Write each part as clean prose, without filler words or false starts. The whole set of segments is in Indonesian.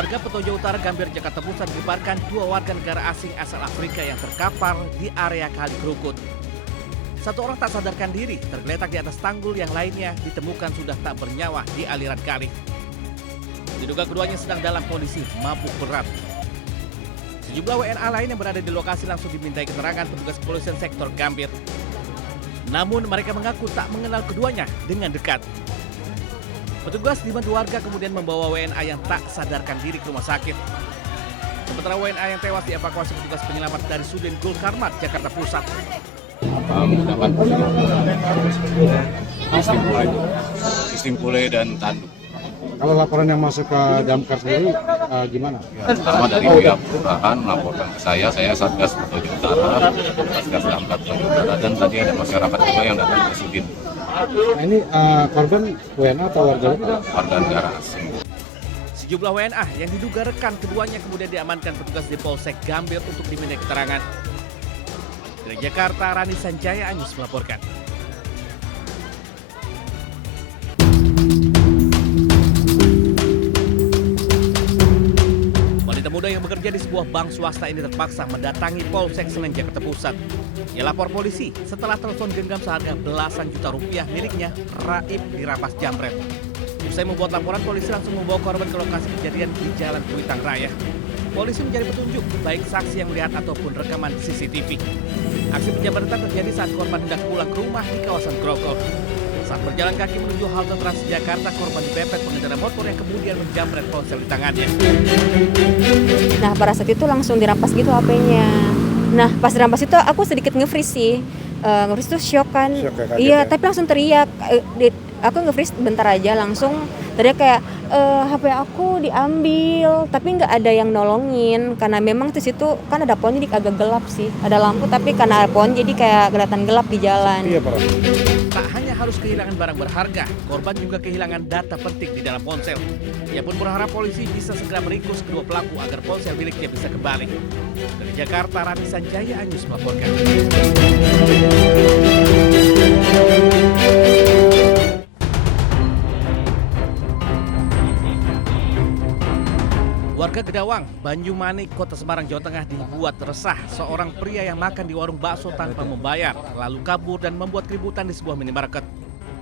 Warga Petojo Utara, Gambir, Jakarta Pusat digemparkan dua warga negara asing asal Afrika yang terkapar di area Kali Krukut. Satu orang tak sadarkan diri, tergeletak di atas tanggul, yang lainnya ditemukan sudah tak bernyawa di aliran kali. Diduga keduanya sedang dalam kondisi mabuk berat. Sejumlah WNA lain yang berada di lokasi langsung dimintai keterangan petugas kepolisian sektor Gambir. Namun mereka mengaku tak mengenal keduanya dengan dekat. Petugas dibantu warga kemudian membawa WNA yang tak sadarkan diri ke rumah sakit. Sementara WNA yang tewas dievakuasi petugas penyelamat dari Sudin Gul Karmat, Jakarta Pusat. Mendapat sistem pule dan tanduk. Kalau laporan yang masuk ke Damkar sendiri gimana? Pertama dari pihak kelurahan melaporkan ke saya Satgas Petojo Utara, Satgas Damkar Petojo Utara, dan tadi ada masyarakat juga yang datang ke Sudin. Nah ini korban WNA atau warga lokal? Warga negara asing. Sejumlah WNA yang diduga rekan keduanya kemudian diamankan petugas di Polsek Gambir untuk dimintai keterangan. Dari Jakarta, Rani Sanjaya Anyus melaporkan. Wanita muda yang bekerja di sebuah bank swasta ini terpaksa mendatangi Polsek Senen, Jakarta Pusat. Ia lapor polisi setelah telepon genggam seharga belasan juta rupiah miliknya raib dirampas jambret. Usai membuat laporan, polisi langsung membawa korban ke lokasi kejadian di Jalan Kuitang Raya. Polisi mencari petunjuk, baik saksi yang melihat ataupun rekaman CCTV. Aksi penjamretan terjadi saat korban hendak pulang ke rumah di kawasan Grogol. Saat berjalan kaki menuju halte Transjakarta, korban dipepet pengendara motor yang kemudian menjamret ponsel di tangannya. Nah, pada saat itu langsung dirampas gitu HP-nya. Nah, pas dirampas itu aku sedikit nge-freeze sih. Nge-freeze tuh shock kan. Iya, tapi langsung teriak. Aku nge-freeze bentar aja, langsung teriak kayak HP aku diambil, tapi nggak ada yang nolongin karena memang di situ kan ada pohon, jadi agak gelap sih. Ada lampu tapi karena ada pohon jadi kayak kelihatan gelap di jalan. Iya, Pak. Tak hanya harus kehilangan barang berharga, korban juga kehilangan data penting di dalam ponsel. Ia pun berharap polisi bisa segera meringkus kedua pelaku agar ponsel miliknya bisa kembali. Dari Jakarta, Rani Sanjaya Anyus melaporkan. Warga Gedawang, Banyumanik, Kota Semarang, Jawa Tengah dibuat resah seorang pria yang makan di warung bakso tanpa membayar, lalu kabur dan membuat keributan di sebuah minimarket.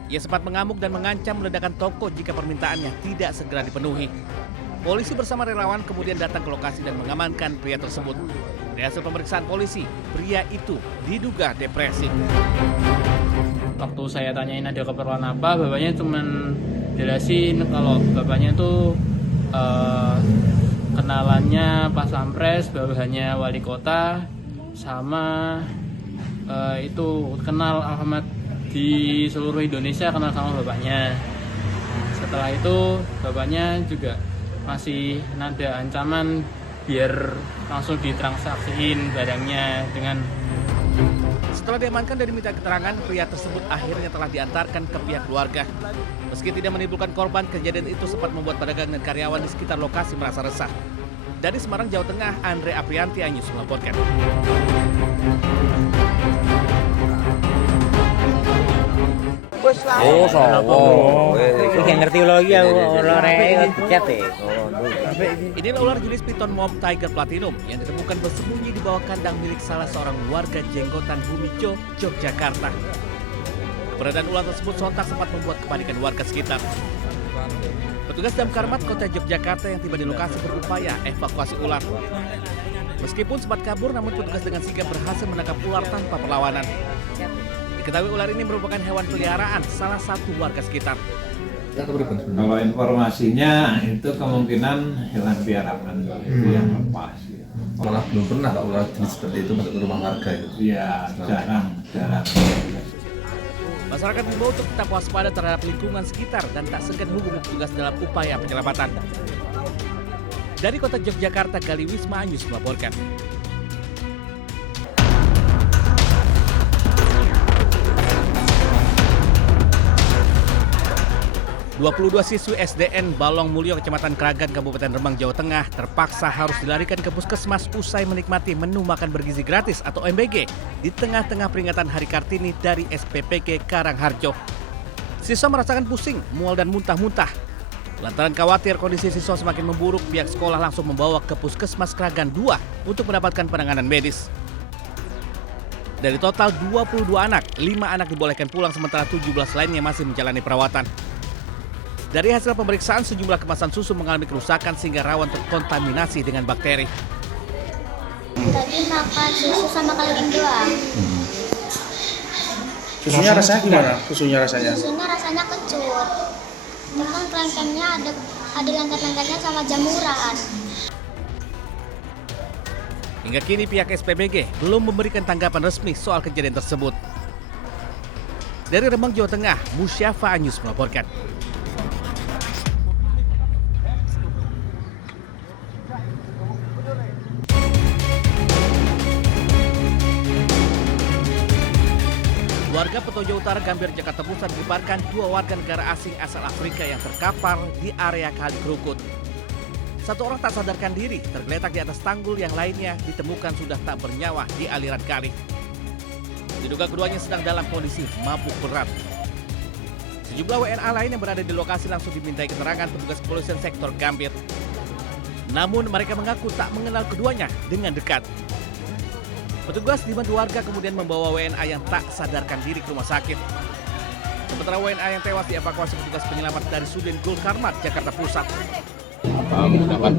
Ia sempat mengamuk dan mengancam meledakkan toko jika permintaannya tidak segera dipenuhi. Polisi bersama relawan kemudian datang ke lokasi dan mengamankan pria tersebut. Dari hasil pemeriksaan polisi, pria itu diduga depresi. Waktu saya tanyain ada keperluan apa, bapaknya cuma jelasin kalau bapaknya tuh kenalannya Pak Sampres, bawahannya wali kota, sama itu kenal Ahmad di seluruh Indonesia, kenal sama bapaknya. Setelah itu bapaknya juga masih ada ancaman biar langsung ditransaksiin barangnya dengan. Setelah diamankan dan diminta keterangan, pria tersebut akhirnya telah diantarkan ke pihak keluarga. Meski tidak menimbulkan korban, kejadian itu sempat membuat pedagang dan karyawan di sekitar lokasi merasa resah. Dari Semarang, Jawa Tengah, Andre Aprianti Anyus melaporkan. Oh, sopo. Iki ngerti lagi aku oleh chat e. Inilah ular jenis Python Mob Tiger Platinum yang ditemukan bersembunyi di bawah kandang milik salah seorang warga Jenggotan Bumijo, Yogyakarta. Keberadaan ular tersebut sontak sempat membuat kepanikan warga sekitar. Petugas Damkarmat Kota Yogyakarta yang tiba di lokasi berupaya evakuasi ular. Meskipun sempat kabur, namun petugas dengan sigap berhasil menangkap ular tanpa perlawanan. Diketahui ular ini merupakan hewan peliharaan salah satu warga sekitar. Kalau informasinya itu kemungkinan hewan peliharaan itu yang lepas. Malah belum pernah kalau ular jenis seperti itu masuk ke rumah warga itu. Iya, jarang. Masyarakat diimbau untuk tetap waspada terhadap lingkungan sekitar dan tak segan menghubungi petugas dalam upaya penyelamatan. Dari Kota Yogyakarta, Gali Wisma Anyus melaporkan. 22 siswi SDN Balong Mulyo, Kecamatan Kragan, Kabupaten Rembang, Jawa Tengah terpaksa harus dilarikan ke puskesmas usai menikmati menu makan bergizi gratis atau MBG di tengah-tengah peringatan Hari Kartini dari SPPK Karangharjo. Siswa merasakan pusing, mual dan muntah-muntah. Lantaran khawatir kondisi siswa semakin memburuk, pihak sekolah langsung membawa ke Puskesmas Kragan 2 untuk mendapatkan penanganan medis. Dari total 22 anak, 5 anak dibolehkan pulang sementara 17 lainnya masih menjalani perawatan. Dari hasil pemeriksaan, sejumlah kemasan susu mengalami kerusakan sehingga rawan terkontaminasi dengan bakteri. Tadi makan susu sama keliling doang. Susunya rasanya gimana? Susunya rasanya kecut. Cuman kelengkengnya ada lengket-lengketnya sama jamuran. Hingga kini pihak SPBG belum memberikan tanggapan resmi soal kejadian tersebut. Dari Rembang, Jawa Tengah, Musyafa Anyus melaporkan. Warga Petojo Utara, Gambir, Jakarta Pusat mengibarkan 2 warga negara asing asal Afrika yang terkapar di area Kali Krukut. Satu orang tak sadarkan diri, tergeletak di atas tanggul, yang lainnya ditemukan sudah tak bernyawa di aliran kali. Diduga keduanya sedang dalam kondisi mabuk berat. Sejumlah WNA lain yang berada di lokasi langsung dimintai keterangan petugas kepolisian sektor Gambir. Namun mereka mengaku tak mengenal keduanya dengan dekat. Petugas dibantu warga kemudian membawa WNA yang tak sadarkan diri ke rumah sakit. Sementara WNA yang tewas dievakuasi petugas penyelamat dari Sudin Gul Karmat, Jakarta Pusat. Menggunakan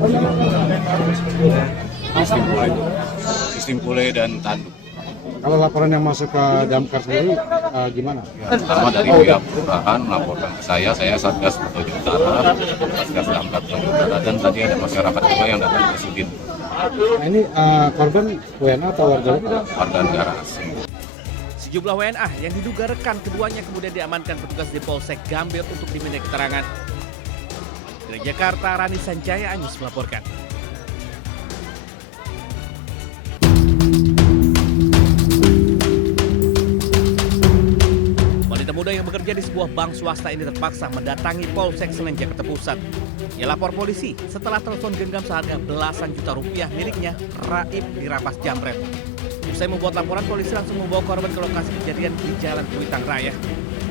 sistem pule dan tanduk. Kalau laporan yang masuk ke Damkar sendiri gimana? Pertama dari pihak kelurahan melaporkan ke saya Satgas Petojo Utara, Satgas Damkar Petojo Utara, dan tadi ada masyarakat juga yang datang ke Sudin. Nah, ini korban WNA atau warga lokal? Warga negara asing. Sejumlah WNA yang diduga rekan keduanya kemudian diamankan petugas di Polsek Gambir untuk dimintai keterangan. Dari Jakarta, Rani Sanjaya Anyus melaporkan. Wanita muda yang bekerja di sebuah bank swasta ini terpaksa mendatangi Polsek Senen, Jakarta Pusat. Ia lapor polisi setelah telepon genggam seharga belasan juta rupiah miliknya raib dirampas jambret. Usai membuat laporan, polisi langsung membawa korban ke lokasi kejadian di Jalan Kuitang Raya.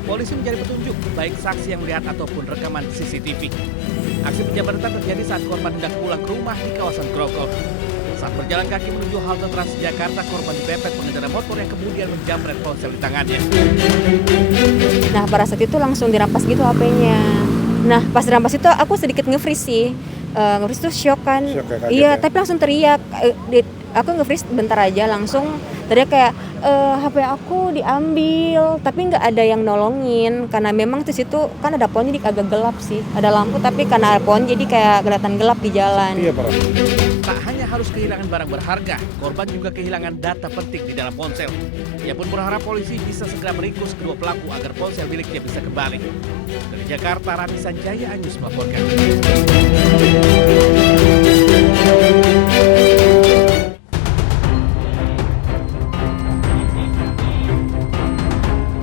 Polisi mencari petunjuk, baik saksi yang melihat ataupun rekaman CCTV. Aksi penjamretan terjadi saat korban hendak pulang ke rumah di kawasan Grogol. Saat berjalan kaki menuju halte Transjakarta, korban dipepet pengendara motor yang kemudian menjamret ponsel di tangannya. Nah, pada saat itu langsung dirampas gitu HP-nya. Nah, pas dirampas itu aku sedikit nge-freeze sih. Nge-freeze tuh shock kan. Iya, tapi langsung teriak. Aku nge-freeze bentar aja, langsung teriak kayak HP aku diambil, tapi nggak ada yang nolongin karena memang di situ kan ada pohon jadi agak gelap sih, ada lampu tapi karena ada pohon jadi kayak kelihatan gelap di jalan. Iya, Pak. Tak hanya harus kehilangan barang berharga, korban juga kehilangan data penting di dalam ponsel. Ia pun berharap polisi bisa segera meringkus kedua pelaku agar ponsel miliknya bisa kembali. Dari Jakarta, Rani Sanjaya Anyus melaporkan.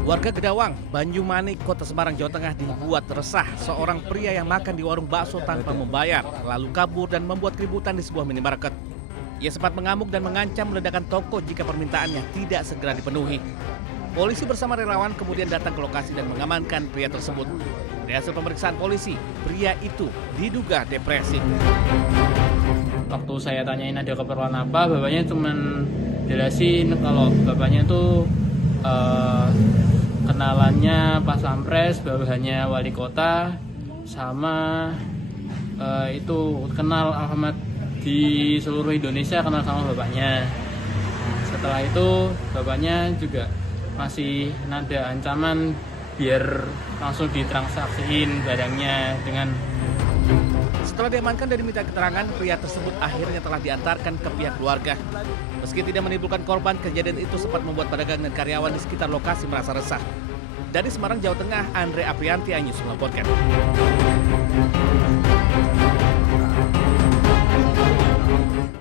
Warga Gedawang, Banyumanik, Kota Semarang, Jawa Tengah dibuat resah seorang pria yang makan di warung bakso tanpa membayar, lalu kabur dan membuat keributan di sebuah minimarket. Ia sempat mengamuk dan mengancam meledakan toko jika permintaannya tidak segera dipenuhi. Polisi bersama relawan kemudian datang ke lokasi dan mengamankan pria tersebut. Dari hasil pemeriksaan polisi, pria itu diduga depresi. Waktu saya tanyain ada keperluan apa, bapaknya cuma jelasin kalau bapaknya tuh kenalannya Pas Pampres, bawahannya wali kota, sama itu kenal Ahmad di seluruh Indonesia, kenal sama bapaknya. Setelah itu bapaknya juga masih ada ancaman biar langsung ditransaksiin barangnya dengan. Setelah diamankan dan diminta keterangan, pria tersebut akhirnya telah diantarkan ke pihak keluarga. Meski tidak menimbulkan korban, kejadian itu sempat membuat pedagang dan karyawan di sekitar lokasi merasa resah. Dari Semarang, Jawa Tengah, Andre Aprianti Anyus melaporkan.